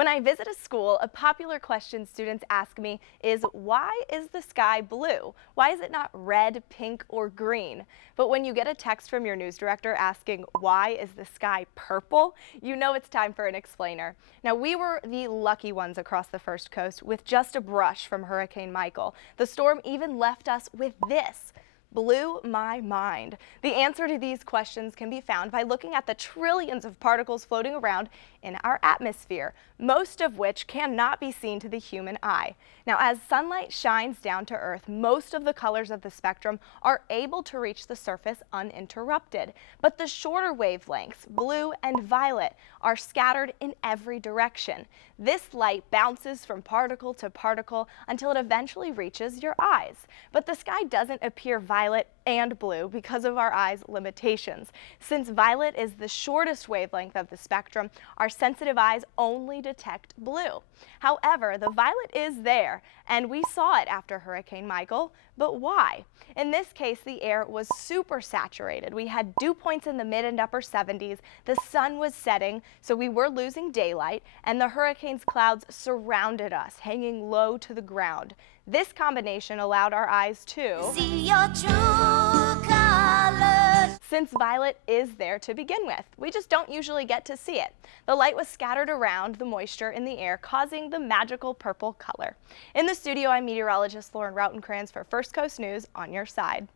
When I visit a school, a popular question students ask me is, why is the sky blue? Why is it not red, pink, or green? But when you get a text from your news director asking, why is the sky purple? You know it's time for an explainer. Now, we were the lucky ones across the First Coast with just a brush from Hurricane Michael. The storm even left us with this. Blew my mind. The answer to these questions can be found by looking at the trillions of particles floating around in our atmosphere, most of which cannot be seen to the human eye. Now, as sunlight shines down to Earth, most of the colors of the spectrum are able to reach the surface uninterrupted. But the shorter wavelengths, blue and violet, are scattered in every direction. This light bounces from particle to particle until it eventually reaches your eyes. But the sky doesn't appear violet and blue because of our eyes' limitations. Since violet is the shortest wavelength of the spectrum, our sensitive eyes only detect blue. However, the violet is there, and we saw it after Hurricane Michael. But why? In this case, the air was super saturated. We had dew points in the mid and upper 70s. The sun was setting, so we were losing daylight, and the hurricane's clouds surrounded us, hanging low to the ground. This combination allowed our eyes to see your true colors. Since violet is there to begin with, we just don't usually get to see it. The light was scattered around the moisture in the air, causing the magical purple color. In the studio, I'm meteorologist Lauren Rautenkranz for First Coast News on your side.